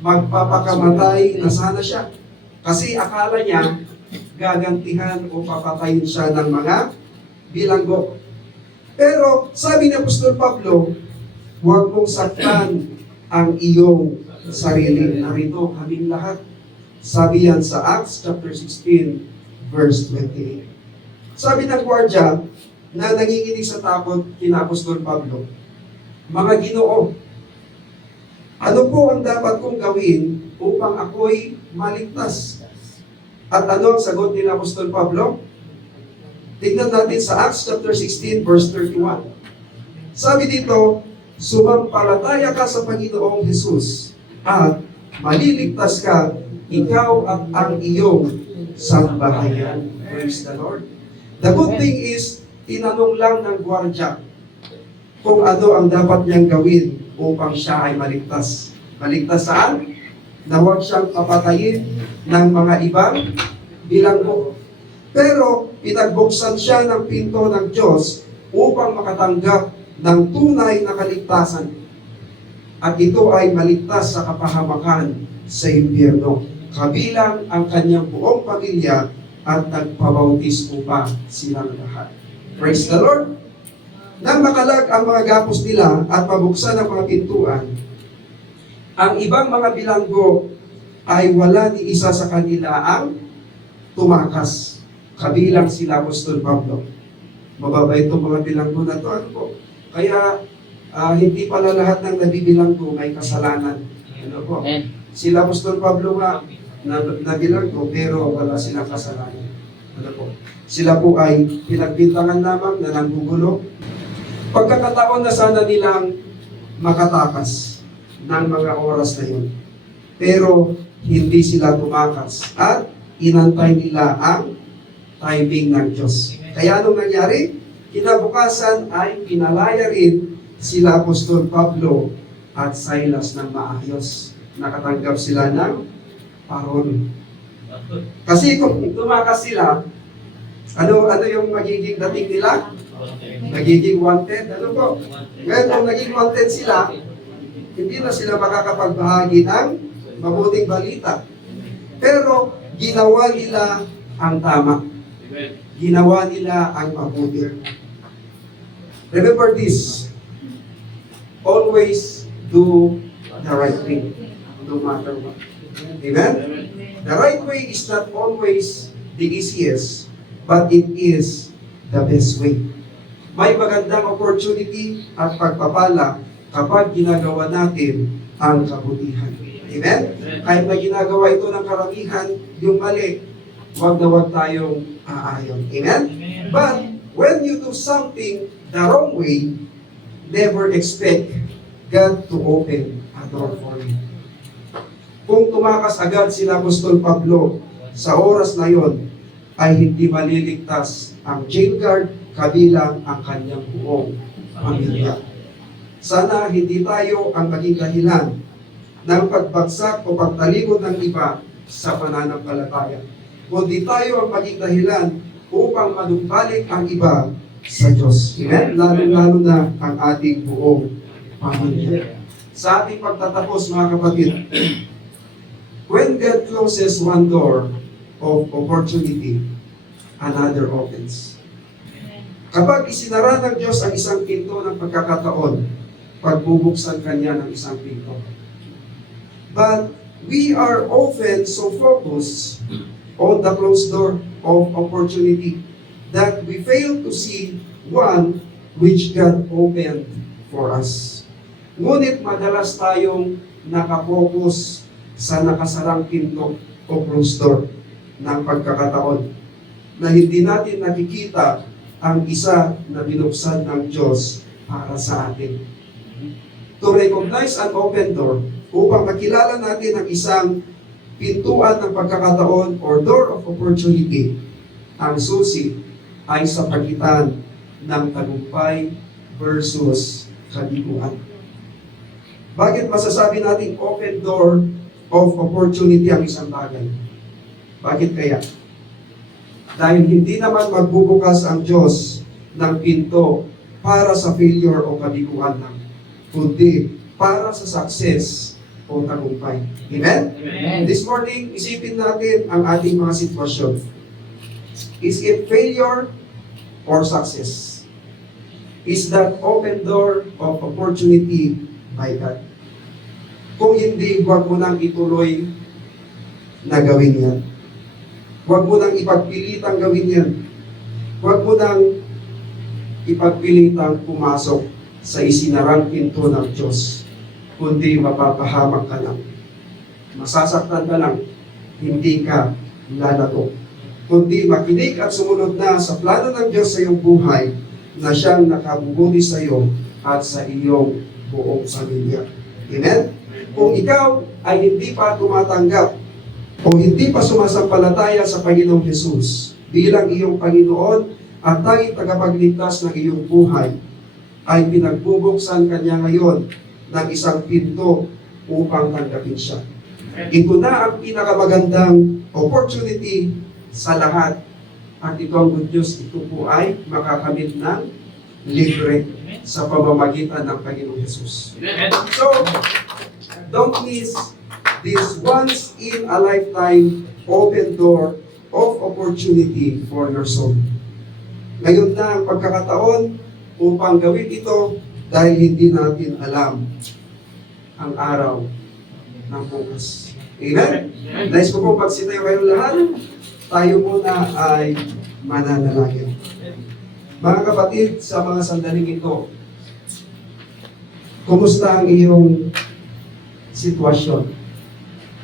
magpapakamatay na sana siya. Kasi akala niya gagantihan o papatayin siya ng mga bilanggo. Pero sabi ni Apostol Pablo, huwag mong saktan ang iyong sarili. Narito kaming lahat. Sabi yan sa Acts chapter 16 verse 28. Sabi ng gwardya na nanginginig sa takot kina Apostol Pablo, mga Ginoo, ano po ang dapat kong gawin upang ako'y maligtas? At ano ang sagot ni Apostol Pablo? Tignan natin sa Acts chapter 16, verse 31. Sabi dito, sumampalataya ka sa Panginoong Jesus at maliligtas ka, ikaw at ang iyong sambahayan. Praise the Lord. The good thing is, tinanong lang ng gwardiya kung ano ang dapat niyang gawin upang siya ay maligtas. Maligtas saan? Na huwag siyang papatayin ng mga ibang bilanggo. Pero pinagbuksan siya ng pinto ng Diyos upang makatanggap ng tunay na kaligtasan. At ito ay maligtas sa kapahamakan sa impyerno. Kabilang ang kanyang buong pamilya at nagpabautismo pa silang lahat. Praise the Lord! Nang makalag ang mga gapos nila at mabuksan ang mga pintuan, ang ibang mga bilanggo ay wala ni isa sa kanila ang tumakas. Kabilang sila Apostol Pablo. Mababait itong mga bilanggo na ito. Ano po? Kaya hindi pala lahat ng nabibilanggo may kasalanan. Ano po? Sila Apostol Pablo nga nabilanggo pero wala silang kasalanan. Ano po? Sila po ay pinagbintangan lamang na nanggugulo. Pagkakataon na sana nilang makatakas ng mga oras na yun. Pero hindi sila tumakas at inantay nila ang timing ng Diyos. Kaya anong nangyari? Kinabukasan ay pinalaya rin sila Apostol Pablo at Silas ng maayos. Nakatanggap sila ng parol. Kasi kung tumakas sila, ano yung magiging dating nila? Nagiging wanted. Ano po? Ngayon, kung naging wanted sila, hindi na sila makakapagbahagi ng mabuting balita. Pero ginawa nila ang tama. Ginawa nila ang mabuti. Remember this. Always do the right thing, no matter what. Amen? The right way is not always the easiest, but it is the best way. May magandang opportunity at pagpapala kapag ginagawa natin ang kabutihan. Amen? Kahit na ginagawa ito ng karamihan, yung mali, wag na wag tayong aayon. Amen? But when you do something the wrong way, never expect God to open a door for you. Kung tumakas agad sila Apostol Pablo sa oras na yon, ay hindi maliligtas ang jail guard kabilang ang kanyang buong pamilya. Sana hindi tayo ang maging dahilan ng pagbagsak o pagtalikod ng iba sa pananampalataya. Kundi tayo ang maging dahilan upang manumbalik ang iba sa Diyos. Amen? Lalo-lalo na ang ating buong pamilya. Sa ating pagtatapos, mga kapatid, when God closes one door of opportunity, another opens. Kapag isinara ng Diyos ang isang pinto ng pagkakataon, pagbubuksan kanya ng isang pinto. But we are often so focused on the closed door of opportunity that we fail to see one which God opened for us. Ngunit madalas tayong nakapokus sa nakasarang pinto o closed door ng pagkakataon na hindi natin nakikita ang isa na binuksan ng Diyos para sa atin. To recognize an open door upang makilala natin ang isang pintuan ng pagkakataon or door of opportunity, ang susi ay sa pagitan ng tagumpay versus kabiguan. Bakit masasabi natin open door of opportunity ang isang bagay? Bakit kaya? Dahil hindi naman magbubukas ang Diyos ng pinto para sa failure o kabiguan lang, kundi para sa success o tagumpay. Amen? Amen. This morning, isipin natin ang ating mga sitwasyon. Is it failure or success? Is that open door of opportunity by God? Kung hindi, huwag mo nang ituloy na gawin yan. Huwag mo nang ipagpilitang gawin yan. Huwag mo nang ipagpilitang pumasok sa isinarang pinto ng Diyos, kundi mapapahamak ka lang. Masasaktan ka lang, hindi ka lalago. kundi makinig at sumunod na sa plano ng Diyos sa iyong buhay na siyang nakabubuti sa iyo at sa iyong buong pamilya. Amen? Kung ikaw ay hindi pa tumatanggap o hindi pa sumasampalataya sa Panginoong Hesus bilang iyong Panginoon at tanging tagapagligtas ng iyong buhay, ay pinagbubuksan kanya ngayon ng isang pinto upang tanggapin siya. Ito na ang pinakamagandang opportunity sa lahat. At ito ang good news, ito po ay makakamit ng libre sa pamamagitan ng Panginoong Hesus. So, don't miss this once in a lifetime open door of opportunity for your soul. Ngayon na ang pagkakataon upang gawin ito dahil hindi natin alam ang araw ng bukas. Amen? Nais ko po pagsitayo kayong lahat, tayo muna ay mananalangin. Mga kapatid, sa mga sandaling ito, kumusta ang iyong sitwasyon?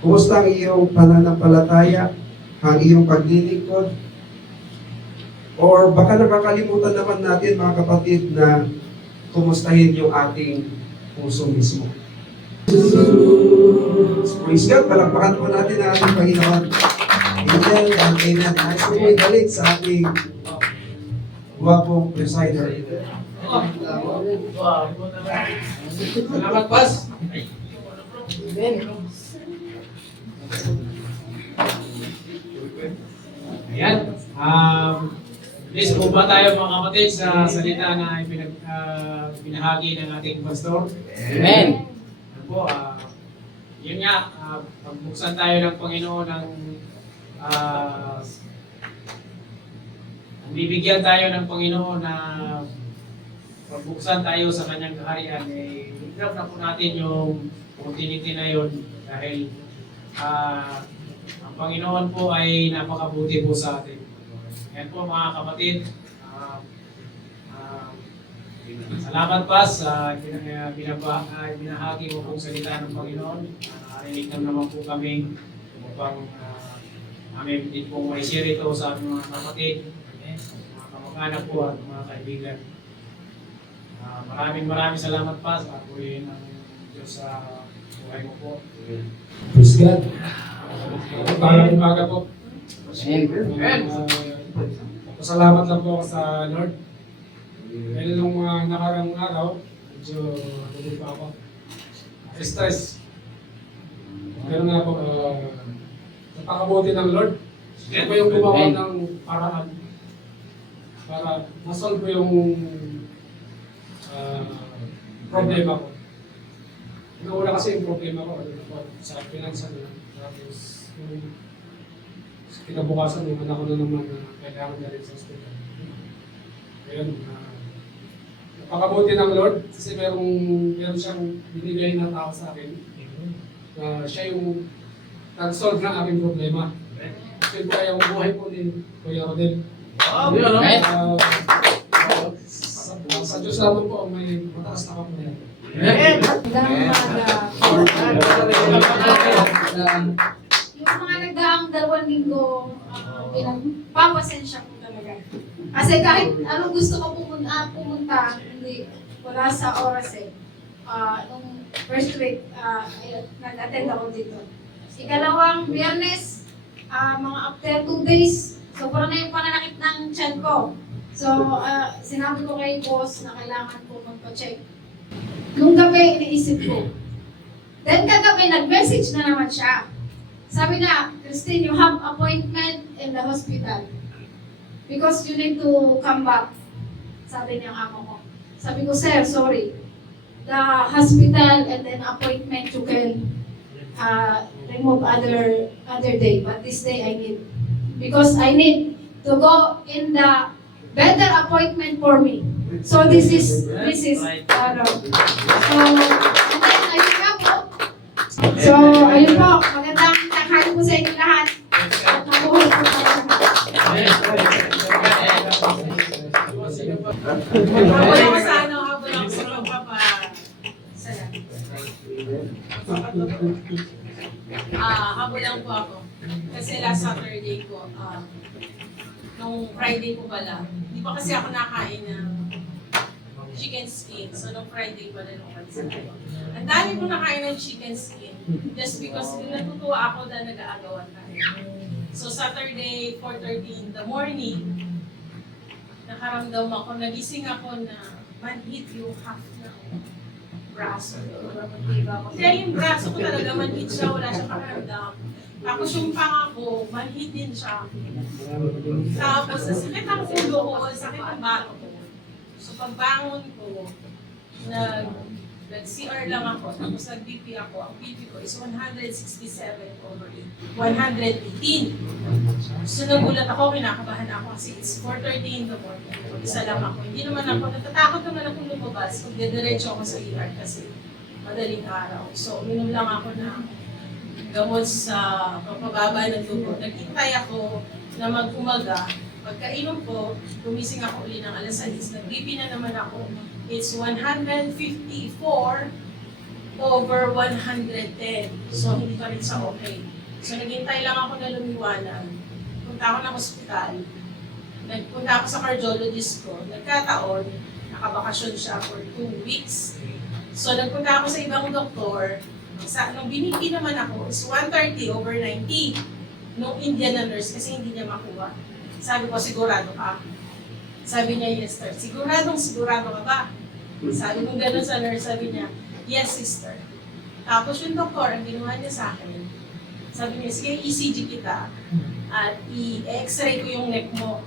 Kumusta ang iyong pananampalataya? Ang iyong paglilingkod? Or baka nakakalimutan naman natin, mga kapatid, na kumustahin yung ating puso mismo. Praise God, palakpakan po natin ang ating Panginoon. Amen and amen. Nais ko po ibalik sa ating guwapong presider. Salamat, Pas. Ayan. Please po ba tayo mga kapatid sa salita na binahagi ng ating pastor? Amen. Ano po, yun nga, pagbuksan tayo ng Panginoon ng bibigyan tayo ng Panginoon na pagbuksan tayo sa kanyang kaharian, i-grab na po natin yung opportunity na yun dahil ang Panginoon po ay napakabuti po sa atin. Yan po mga kapatid, salamat pa sa binahagi mo pong salita ng Panginoon. Narinig naman po kami upang amin din po may share ito sa aming mga kapatid, mga kamag-anak po at mga kaibigan. Maraming salamat pa sa apoy ng Diyos sa buhay mo po. Praise God. Parang umaga po. Amen. Pasalamat lang po ako sa Lord. Dahil nung mga nakarang araw, medyo nagulog pa ako. Stress. Pero nga po, napakabuti ng Lord. Siya po yung gumawa ng paraan para masolve ko yung problema ko. Una kasi yung problema ko sa financial na. Tapos, yung kinabukasan, yung anak ko na naman na kailangan na rin sa hospital. Ngayon, napakabuti ng Lord kasi meron siyang binigay na tao sa akin na siya yung nag-solve ng aking problema. Kasi po yung buhay po ni Kuya Rodel. Sa Diyos naman po may mataas na kapunan. Yung mga nagdaang 2 linggo, pinagpapasensya ko talaga. Kasi kahit anong gusto ko pumunta, hindi, wala sa oras eh. Nung first week, nag-attend ako dito. Ikalawang Biyernes, mga after 2 days, sobrang na yung pananakit ng tiyan ko. So, sinabi ko kay boss na kailangan ko magpa-check. Nung gabi, iniisip ko. Then kagabi, nag-message na naman siya. Sabi na, Christine, you have appointment in the hospital. Because you need to come back. Sabi niya amo ko. Sabi ko, sir, sorry. The hospital and then appointment you can remove other day. But this day I need. Because I need to go in the better appointment for me. So this is So, and then, ayun nga po. So, ayun po. Magandang tanghali po sa inyo lahat. At nabuhay po tayo. Wala ko sa ano, habol ako sa pagpapa. Salamat. Habol lang po ako. Kasi last Saturday ko, nung Friday ko pala, hindi pa kasi ako nakain ng chicken skin. So, nung Friday pala nung pansin ko. Ang dami kong nakain ng chicken skin. Just because natutuwa ako na nag-aagawan tayo. So, Saturday, 4:30 in the morning, nakaramdam ako, nagising ako na manhit yung half ng braso. Kaya yung braso ko talaga manhit siya, wala siyang pakaramdam. Tapos yung panga ko, manhit din siya. Tapos, ang sakit ang ulo ko, ang sakit ang bato ko. So, pagbangon ko, nag-CR lang ako, tapos nag-BP ako. Ang BP ko is 167/118. So, nagulat ako, kinakabahan ako kasi it's 4:30 in the morning. Isa lang ako. Hindi naman ako, natatakot naman ako lumabas kung diretso ako sa ER kasi madaling araw. So, uminom lang ako na gamot sa pagpababa ng dugo. Naghintay ako na mag-umaga. Pagkainom ko, gumising ako uli ng alas 6. Nag-BP na naman ako. It's 154/110. So, hindi pa rin sa okay. So, naghintay lang ako na lumiwanag. Punta ako ng ospital. Nagpunta ako sa cardiologist ko. Nagkataon, nakabakasyon siya for 2 weeks. So, nagpunta ako sa ibang doktor. Nung biniki naman ako, is 130/90. Nung Indian na nurse, kasi hindi niya makuha. Sabi ko, sigurado ka? Sabi niya, yes, sir. Sigurado ka ba? Sabi ko gano'n sa nurse, sabi niya, yes, sister. Tapos yung doktor, ang ginawa niya sa akin, sabi niya, sige, ECG kita at i-x-ray ko yung neck mo.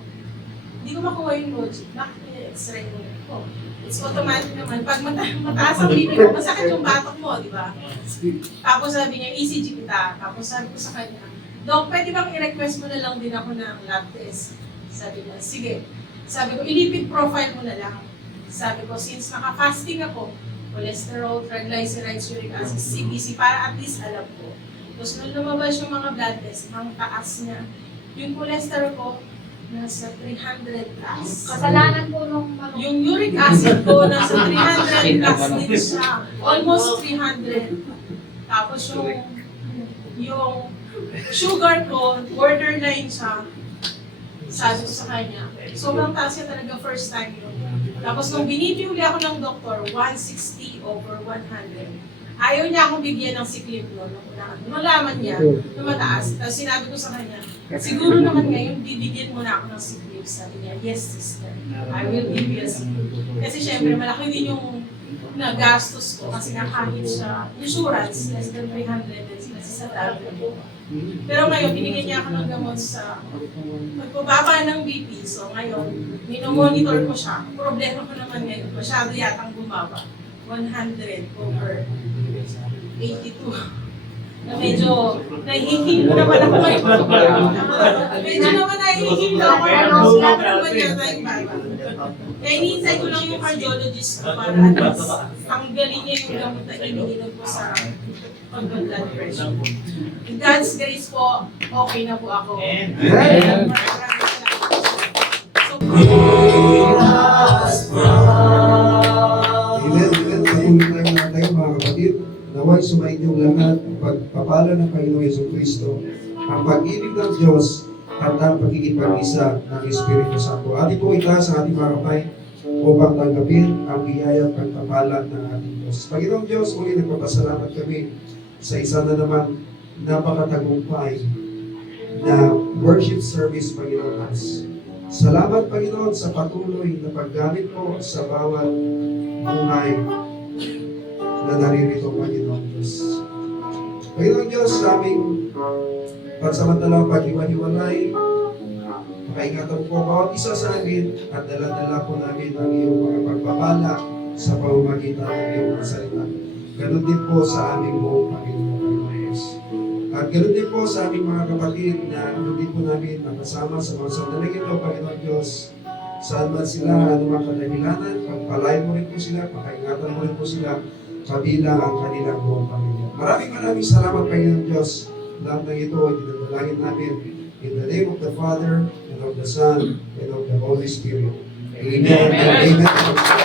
Hindi ko makuha yung logic. Bakit i-x-ray yung neck ko? It's automatic naman. Pag mataas ang BP mo, masakit yung batok mo, di ba? Tapos sabi niya, ECG kita. Tapos sabi ko sa kanya, Dok, pwede bang i-request mo na lang din ako ng lab test? Sabi niya, sige. Sabi ko, ilipid profile mo na lang. Sabi ko, since naka-fasting ako, cholesterol, triglycerides, uric acid, CBC, para at least alam ko. Tapos nung lumabas yung mga blood test, ang taas niya. Yung cholesterol ko, nasa 300 plus. Kasalanan po nung Yung uric acid ko, nasa 300 plus din siya. Almost 300. Tapos yung sugar ko, borderline siya. Sabi ko sa kanya, sobrang taas niya talaga first time yun. Tapos nung binibili uli ako ng doktor, 160/100. Ayaw niya akong bigyan ng sick leave noon. Nung nalaman niya na mataas, tapos sinabi ko sa kanya, siguro naman ngayon, bibigyan mo na ako ng sick leave. Sabi niya, yes sister, I will give you a sick leave. Kasi syempre, malaki din yung nagastos ko kasi nga kahit sa insurance, less than 300 din sila sa dami. Pero ngayon, binigyan niya ako ng gamot sa pagpababa ng BP. So ngayon, minomonitor ko siya. Ang problema ko naman ngayon, masyado yatang bumaba. 100/82. Na medyo nahihilo naman ako ngayon. Medyo naman nahihilo ako. Wala pa naman yata yung baba. Kaya iniintay ko lang yung cardiologist ko para at least tanggalin niya yung gamot na iniinom ko sa pag-blood pressure. In God's grace po, okay na po ako. Amen. Maraming salamat. Amen. Patuloy lang tayo mga kapatid. Naway sumainyo lahat ang pagpapala ng Panginoong Jesucristo, ang pag-ibig ng Diyos at ang pagkikipag-isa ng Espiritu Santo. Ating po itaas sa ating mga kamay upang tanggapin ang biyaya at pagpapala ng ating Diyos. Panginoong Diyos, uli nagpapasalamat kami sa isa na naman napakatagumpay na worship service, Panginoon. Salamat, Panginoon, sa patuloy na paggamit mo sa bawat buhay na naririto, Panginoon Diyos. Panginoon Diyos, sa aming pansamantalang pag-iwan-iwalay, makaingatan po bawat isa sa amin at dala-dala po namin ang iyong mga pagpapala sa pamamagitan ng iyong mga salita. Ganun din po sa aming buong Panginoon Diyos. At ganun din po sa aming mga kapatid na hindi po namin nakasama sa mga sandaling ito, Panginoon Diyos. Saan man sila, anumang kadahilanan, pagpalain mo rin po sila, pakaingatan mo rin po sila, kabilang ang kanilang buong pamilya. Maraming salamat, Panginoon Diyos. Lahat ng ito ay dinadalangin namin in the name of the Father, and of the Son, and of the Holy Spirit. Amen and amen.